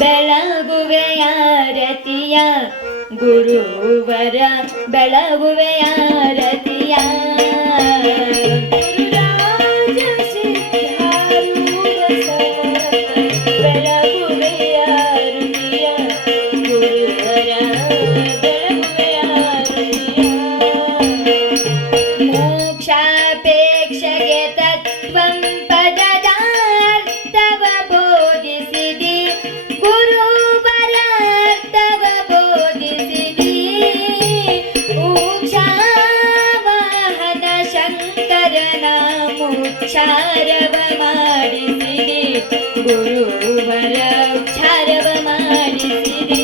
ಬೆಳಗುವೆಯ ರತಿಯ ಗುರುವರ ಬೆಳಗುವೆಯ ರತಿಯ ಮೋಕ್ಷಾಪೇಕ್ಷೆಗೆ ತತ್ವಂ ಪದದಾರ್ಥವ ಬೋಧಿಸಿದಿ ಗುರುವರಾರ್ಥವ ಬೋಧಿಸಿದಿ ಊಕ್ಷಾವಾಹನ ಶಂಕರನ ಮುಚ್ಚಾರವ ಮಾಡಿಸಿದಿ ಗುರುವರ ಉಚ್ಚಾರವ ಮಾಡಿಸಿದಿ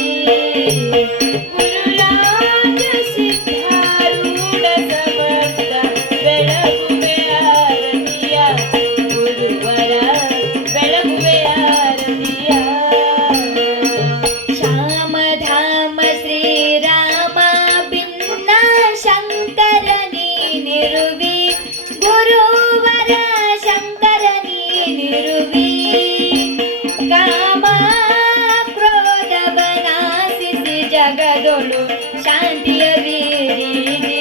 ಜಗದೊಳು ಶಾಂತಿಯ ಬೀರಿದಿ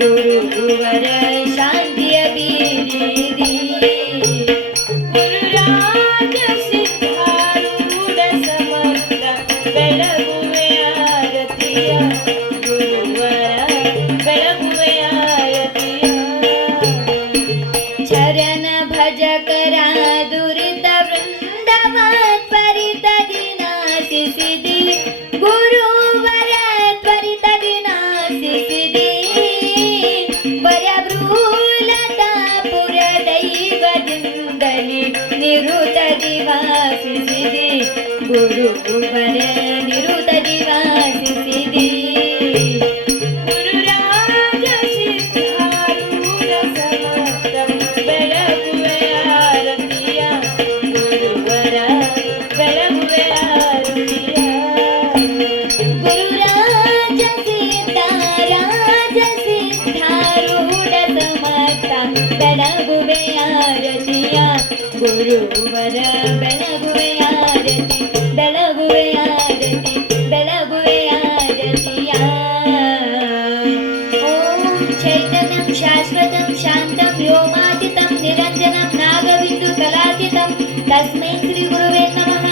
ಗುರುವರ ಶಾಂತಿಯ ಬೀರಿದಿ ಗುರುರಾಜ ಸಿದ್ಧಾರೂಢ ಸಮರ್ಥ ಬೆಳಗುವೆಯ ರತಿಯ ಗುರುವರ ಬೆಳಗುವೆಯ ರತಿಯ ಚರಣ ಭಜಕರ ದುರಿತ ವೃಂದವ ತ್ವರಿತ ದಿನಾಸಿಸಿದಿ ಗುರುವರ ತ್ವರಿತ ದಿನಾಸಿಸಿದಿ ಪರಭ್ರೂಲತಾಪುರ ದೈವದಿಂದಲಿ ನಿರುತ ದಿವಾಸಿಸಿದಿ ಗುರುವರ ನಿರುತ ದಿವಾಸಿಸಿದಿ ಗುರುರಾಜ ಸಿದ್ಧಾರೂಢ ಸಮರ್ಥ ಬೆಳಗುವೆಯ ರತಿಯ ಗುರುವರ ಬೆಳಗುವೆಯ ರತಿಯ ಗುರುರಾಜ ಸಿದ್ಧಾರೂಢ ಸಮರ್ಥ ಬೆಳಗುವೆಯ ರತಿಯ ಗುರುವರ ಬೆಳಗುವೆಯ ರತಿ ಬೆಳಗುವೆಯ ರತಿ ಬೆಳಗುವೆಯ ರತಿಯ ಓಂ ಚೈತನ್ಯಂ ಶಾಶ್ವತಂ ಶಾಂತಂ ವ್ಯೋಮಾತೀತಂ ನಿರಂಜನಂ ನಾಗಬಿಂದು ಕಲಾತೀತಂ ತಸ್ಮೈ ಶ್ರೀ ಗುರುವೇ ನಮಃ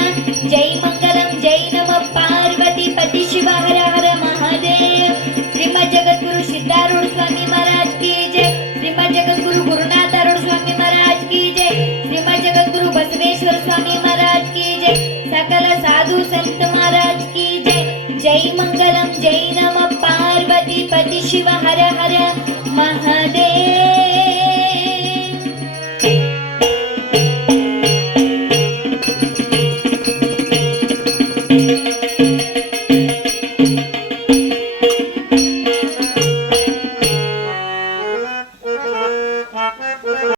ಜೈ ಮಂಗಲಂ ಜೈ ನಮಃ ಪಾರ್ವತಿ ಪತಿ ಶಿವ ಹರ ಹರ ಮಹಾದೇವ್ ಶ್ರೀಮದ್ ಜಗದ್ಗುರು ಸಿದ್ಧಾರೂಢ ಸ್ವಾಮಿ महाराज की जय श्रीमद जगद्गुरु गुरुनाथ अरुण स्वामी महाराज की जय श्रीमद जगद्गुरु बसवेश्वर स्वामी महाराज की जय सकल साधु संत महाराज की जय जय मंगलम जय नमः पार्वती पति शिव हर हर महादेव।